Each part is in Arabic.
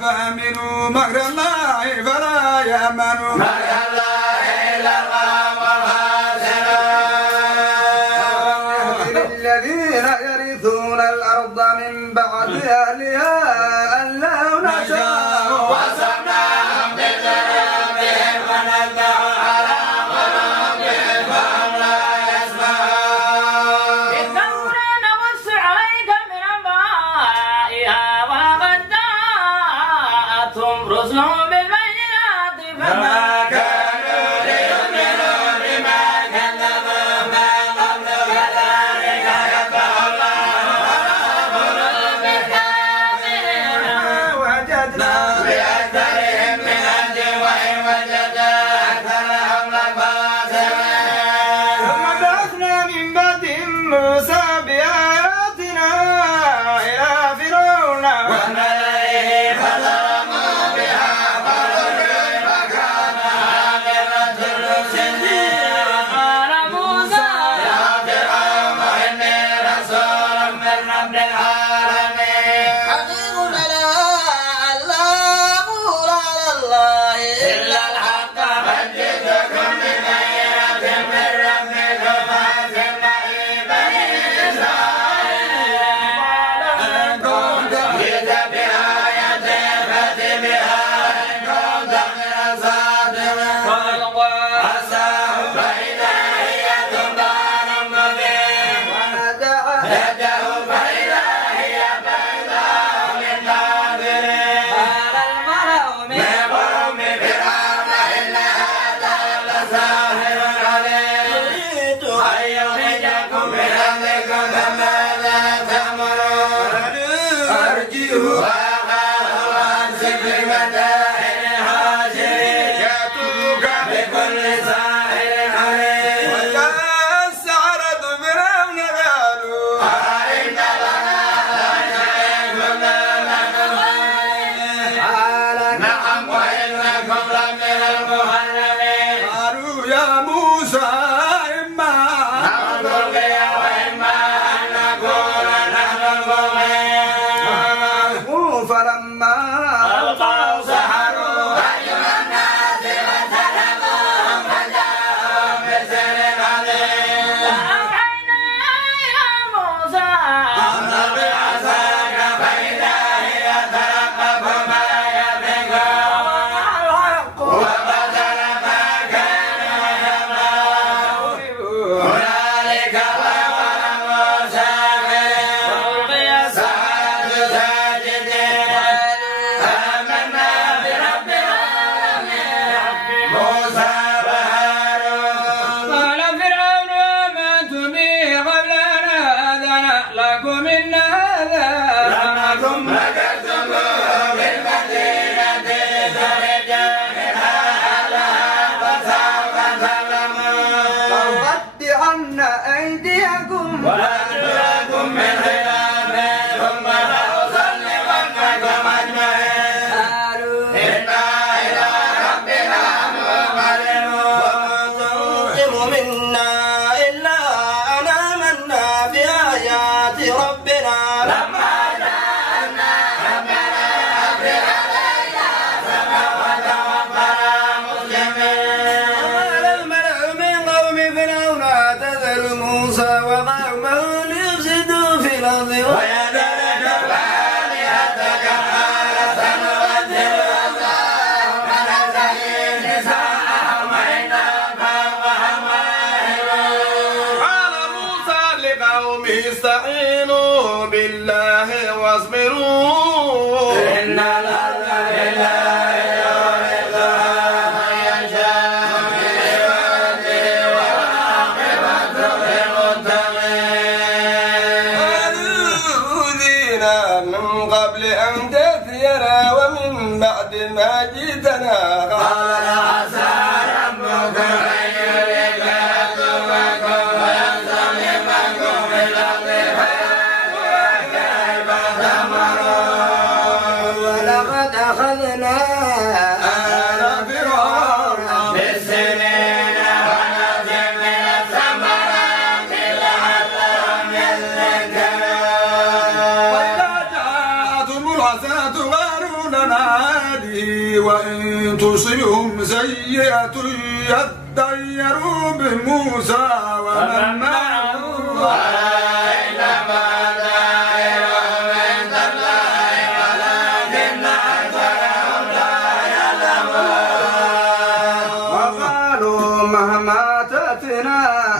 فأمنوا مكر الله فلا يأمنوا مكر الله إلا القوم الخاسرون. للذين يرثون الأرض من بعد أهلها أن لو نشاء وصفناهم بذنوبهم ونزعوا على قلوبهم فهم لا يسمعون. إن كنا نقص عليك من أنبائها وقد جاءتهم رسلهم بالبينات فما كانوا ليؤمنوا بما كذبوا من قبل كذلك يطبع الله على قلوب الكافرين. وجدنا بأكثرهم من أجل وإن وجدنا أكثرهم لفاسقين. ثم بعثنا من بعدهم موسى بآياتنا إلى فرعون وملئه فظلموا بها فارجعوا مكانها لرجل سنين. قال موسى يا فرعون إني رسول من رب العالمين. حقيق لنا ألا نقول على الله إلا الحق قد جئتكم ببينة من ربكم فأتم معي بني إسرائيل. إن كنتم جئت بآية فأت بها إن كنتم من الصادقين. فألقى عصاه فإذا هي ثعبان مبين ونزع يده فإذا هي بيضاء للناظرين. قال الملأ من قوم فرعون إن هذا لساحر عليم يريد أن يخرجكم من أرضكم فماذا تأمرون. أرجه وأخاه وأمسك بمدائن الحاشرين يأتوك بكل ساحر عليم. وجاء السحرة فرعون قالوا أئن لنا لأجرا كنا نحن الغالبين. قال نعم وإنكم لمن المقربين. قالوا يا موسى إما أن نلقي وإما أن نكون نحن الملقين. فلما ألقوا سحروا أعين الناس وسلموهم فجاءهم بسحر عظيم. فأوحينا إلى موسى اضرب بعصاك فإذا هي تلقف ما يأفكون. وقتل ما كان يفعل. هنالك وقع موسى وألقي السحرة ساجدين آمنا برب العالمين موسى وهارون. قال فرعون آمنت به قبل أن آذن لكم إن هذا لأنكم مكرتم بالمدينة خرج منها أهلها فسوف تعلمون. لأقطعن أيديكم وأرجلكم من خلاف ثم لأصلبنكم أجمعين. إنا إلى ربنا منقلبون. تنقم منا إلا أن آمنا بآيات ربنا لما جاءنا ربنا أفرغ علينا صبرا وتوفنا مسلمين. قال الملأ من قوم فرعون اعتذر موسى وقومه ليفسدوا في الأرض ويذرك آلهتك آلة نبدل اللهم نستحيي نساءهم وإنهم فوقهم قاهرون. قال موسى لقومه استعينوا بالله واصبروا إن الأرض لله يورثها من يشاء من عباده والعاقبة للمتقين. أوذينا من قبل أن تأتينا ومن بعد ما جئتنا قال عسى ربكم أن يهلك عدوكم ويستخلفكم في الأرض فينظر كيف تأمرون. ولقد أخذنا آل فرعون بالسنين ونقص من الثمرات لعلهم يذكرون. حسنة قالوا لنا هذه وإن تصبهم سيئة يطيروا بموسى ومن معه وقالوا مهما تأتنا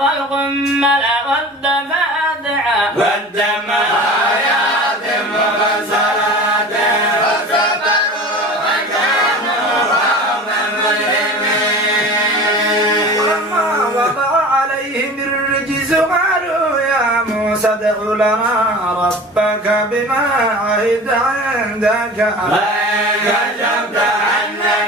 والقمل والضفادع والدم آيات مفصلات فاستكبروا وكانوا قوما مجرمين ولما وقع عليهم الرجز قالوا يا موسى ادع لنا ربك بما عهد عندك كشفت عنا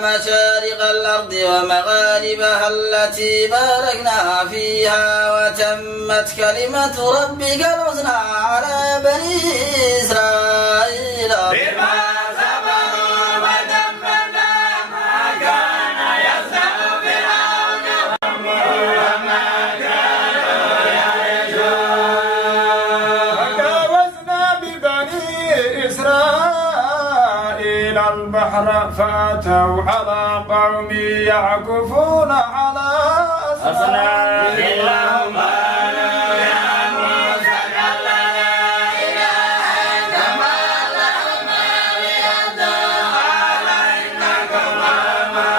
مشارق الأرض ومغاربها التي باركنا فيها وتمت كلمة ربك الحسنى على بني إسرائيل بما صبروا ودمرنا ما كان يصنع فرعون وما كانوا يعرشون وجاوزنا ببني إسرائيل البحر فأتوا على قوم يعكفون على أصنام لهم قالوا يا موسى اجعل لنا إلها كما لهم آلهة قال إنكم وما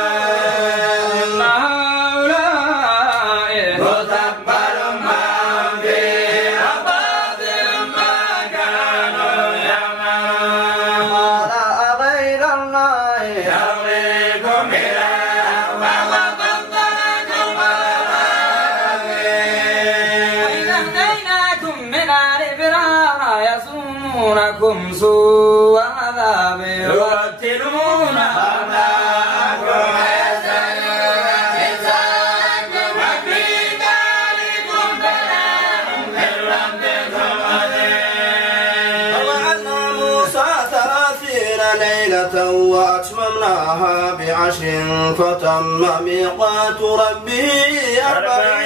تجهلون هؤلاء متبر ما هم فيه وباطل ما كانوا يعملون قال أغير الله يريكم إلها وهو فضلكم على العالمين أهديناكم من آل فرعون يصومونكم سوء عذاب يرتلون أبناءكم ويسألون نساءكم وفي ذلكم بلاء من ربكم عظيم ووعدنا موسى 30 ليلة وأتممناها ب10 فتم ميقات ربه 40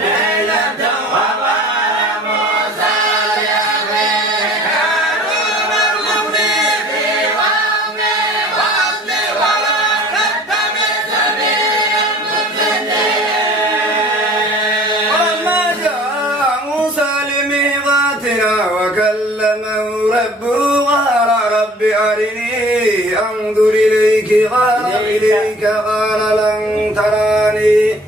ليلة وقال موسى لأخيه هارون ارجعني في قومي وأصلح ولا تتبع سبيل المفسدين ولما جاء موسى لميقاتنا وكلمه ربه قال رب أرني أنظر إليك قال إليك قال لن تراني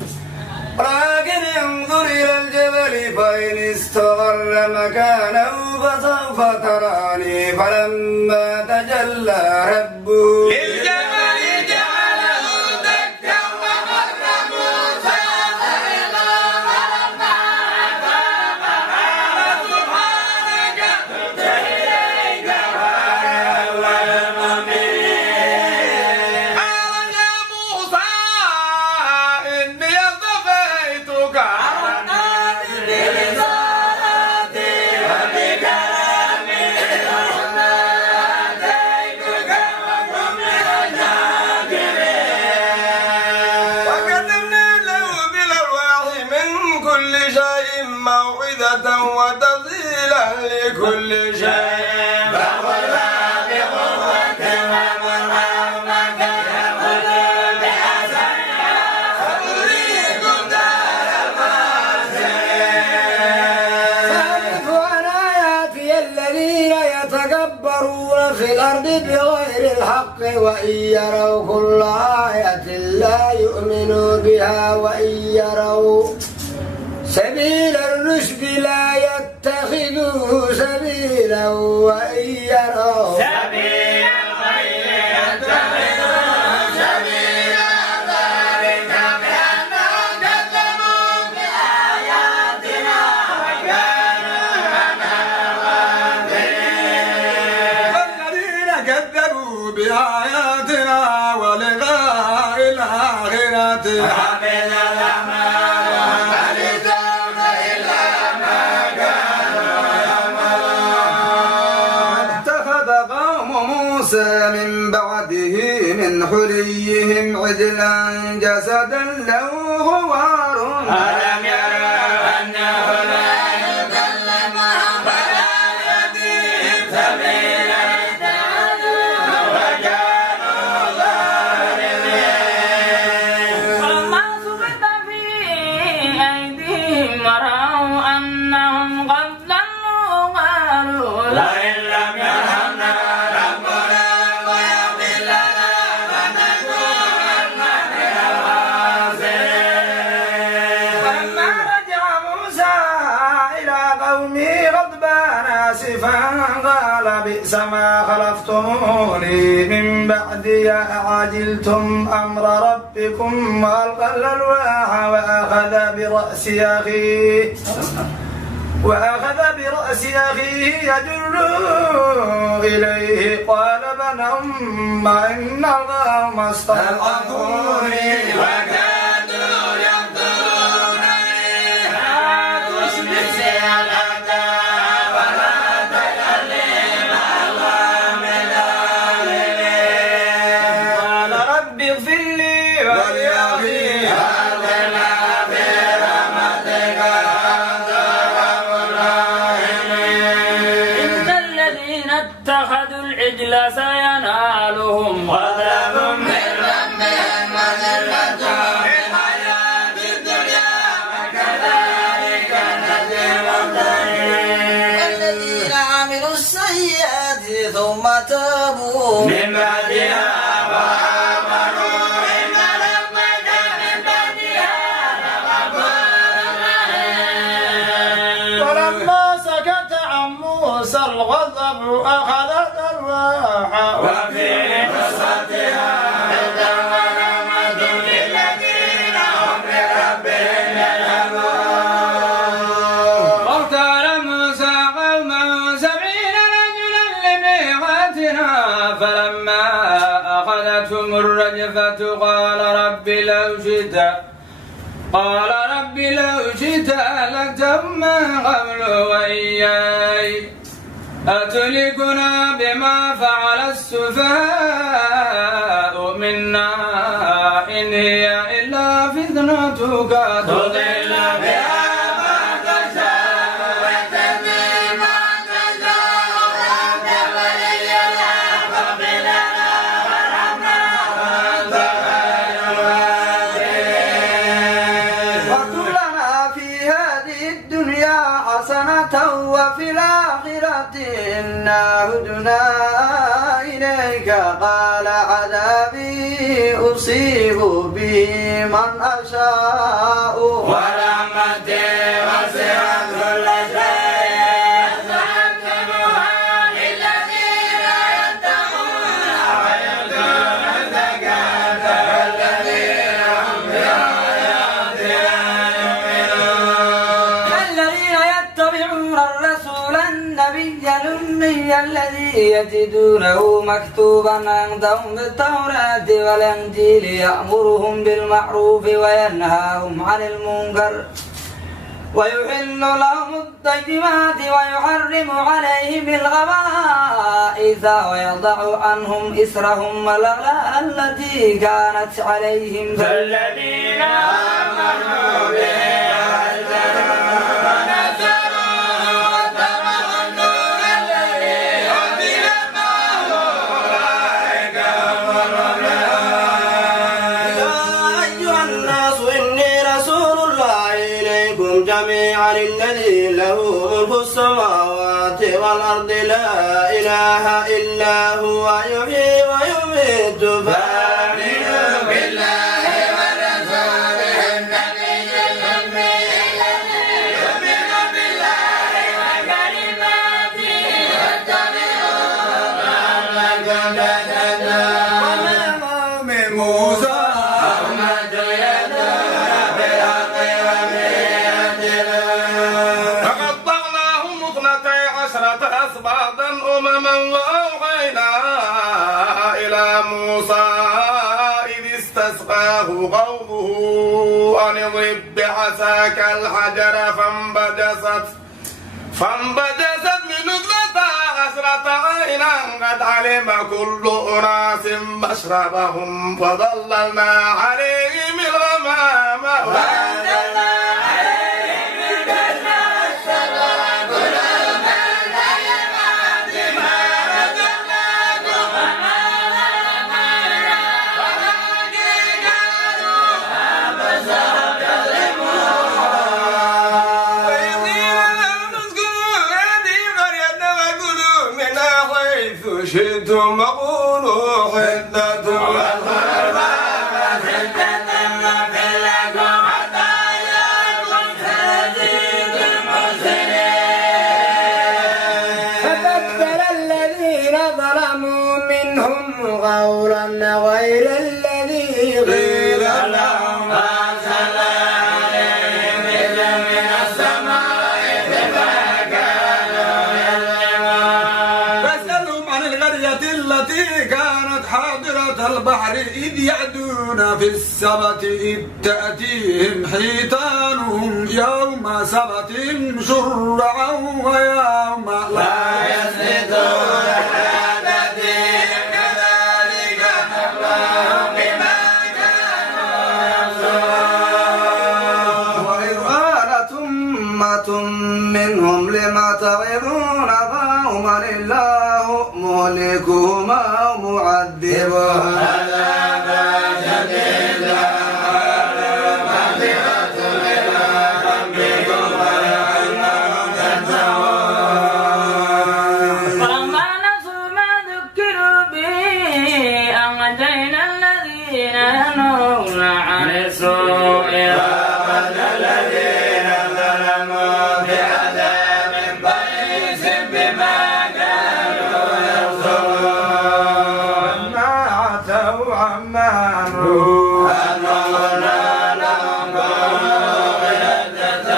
ولكن انظر إلى الجبل فإن استقر مكانه فسوف تراني فلما تجلى ربه للجبل جعله دكا وخر موسى صعقا فلما أفاق قال سبحانك تبت إليك وأنا أول المؤمنين قال يا موسى إني اصطفيتك على الناس برسالتي وبكلامي وما آتيتك وكن من الشاكرين وكتبنا له بالألواح من كل شيء موعظة وتفصيلا لكل شيء فخذها بقوة ومرحمك يأخذ بأحسنها سأريكم دار الفاسقين سأصرف عن آياتي الذين يتكبرون في الأرض بغير الحق وإن يروا كل آية لا يؤمنوا بها وإن يروا سبيل الرشد لا يتخذوا سبيلا وإن يروا سبيل الخير يتخذوا سبيلا ذلك بأنهم كذبوا بآياتنا وكانوا عنها غافلين. الذين كذبوا بآياتنا ولقاء الآخرة حبط أعمالهم هل يجزون إلا ما كانوا يعملون. اتخذ قوم موسى من بعده من حليهم عجلا جسدا له خوار ألم يروا أنه لا يكلمهم ولا يهديهم سبيلا وكانوا ظالمين. فلما سقط في أيديهم ورأوا أنهم قد ضلوا قالوا لئن لم يرحمنا ربنا ويغفر لنا لنكونن من الخاسرين. فلما رجع موسى إلى قومه غضبان آسفا قال بئس ما خلفتموني من بعدي أعجلتم أمر ربكم وألقى الألواح وأخذ برأس أخيه يجره إليه قال ابن أم إن القوم استضعفوني وكادوا يقتلونني لا تشمت الأعداء ولا تكلم القوم الظالمين. قال رب اغفر لي ولأخي وأدخلنا في رحمتك وأنت أرحم الراحمين. إن الذين اتخذوا العجل سينالهم غضب من ربهم وذلة في الحياة الدنيا وكذلك نجزي المحسنين. والذين عملوا السيئات ثم تابوا من بعدها وآمنوا إن ربك من بعدها لغفور رحيم. ولما سكت عن موسى الغضب أخذ الألواح وفي قصتها هدى ورحمة للذين هم بربهم يرهبون. واختار موسى قومه 70 رجلا لميقاتنا فلما أخذتهم الرجفة قال رب لو شئت أهلكتهم من قبل وإياي أتهلكنا بما فعل السفهاء منا إن هي إلا فتنتك تضل بها من تشاء وتهدي من تشاء وأنت ولينا فاغفر لنا وارحمنا وأنت خير الراحمين. واكتب لنا في هذه الدنيا حسنة وفي الآخرة إنا هدنا إليك قال عذابي أصيب به من أشاء ورحمتي وسعت كل شيء سأكتبها للذين يتقون ويؤتون الزكاة والذين هم بآياتنا يؤمنون. الذين يتبعون الرسول النبي الأمي الذي يجدونه مكتوبا عندهم في التوراة والإنجيل يأمرهم بالمعروف وينهاهم عن المنكر ويحل لهم الطيبات ويحرم عليهم الخبائث ويضع عنهم إسرهم والأغلال التي كانت عليهم فالذين آمنوا به جميعا الذي له ملك السماوات والأرض لا إله إلا هو يحيي ويميت فآمنوا بالله ورسوله النبي الأمي الذي بعصاك الحجر فانبجست من 12 عينا قد علم كل أناس مشربهم وظللنا عليهم الغمام وأنزلنا عليهم الجنة والشجر كلوا من طيبات ما رزقناكم وما ظلمونا ولكن كانوا أنفسهم يظلمون وإذ قيل لهم اسكنوا هذه القرية وكلوا منها حيث شئتم وقولوا حدة وادخلوا الباب سجدا نغفر لكم حتى إذا سنزيد المحسنين فبدل الذين ظلموا منهم قولا غير الذي قيل لهم فأرسل عليهم رجزا من السماء بما كانوا يظلمون فاسألهم عن القرية التي كانت حاضرة البحر إذ يعدون في السبت إذ تأتيهم حيتانهم يوم سبتهم شرعا ويوم لا يسبتون على دينهم كذلك نبلوهم بما كانوا يفسقون وإذ قالت أمة منهم لم تعظون قوما الله مهلكهم أو معذبهم عذابا شديدا مغفرة من ربكم ولعلهم تتقون فلما نسوا ما ذكروا به أنجينا الذين ينهون عن السوء وأخذنا الذين ظلموا بعذاب بئيس بما كانوا يفسقون ما عتوا عما نهوا أنظرنا لهم قردة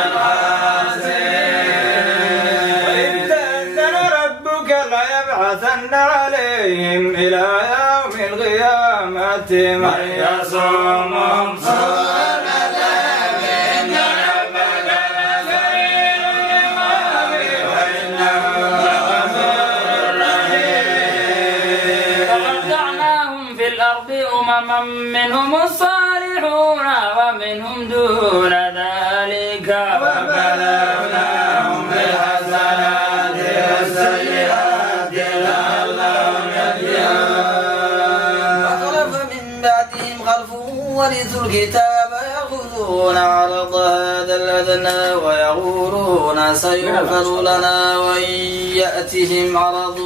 خاسئين تأذن ربك ليبعثن عليهم إلى يوم القيامة من يصومهم سوء العذاب إن ربك لسريع العقاب وإنه لغفور رحيم وقطعناهم في الأرض أمما منهم الصالحون ومنهم دون ذلك وبلوناهم بالحسنات والسيئات لعلهم يرجعون فخلف من بعدهم خلف ورثوا الكتاب يأخذون عرض هذا الأدنى ويقولون سيغفر لنا وإن يأتهم عرض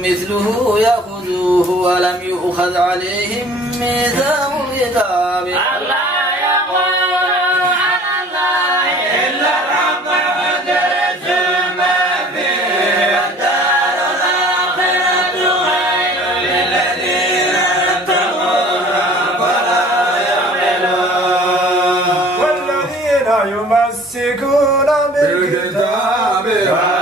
مثله يأخذوه ولم يؤخذ عليهم ميثاق الكتاب ألا يقولوا على الله إلا الحق ودرسوا ما فيه الدار الآخرة خير للذين اتقون ولا يعقلون والذين يمسكون بالكتاب بالكتاب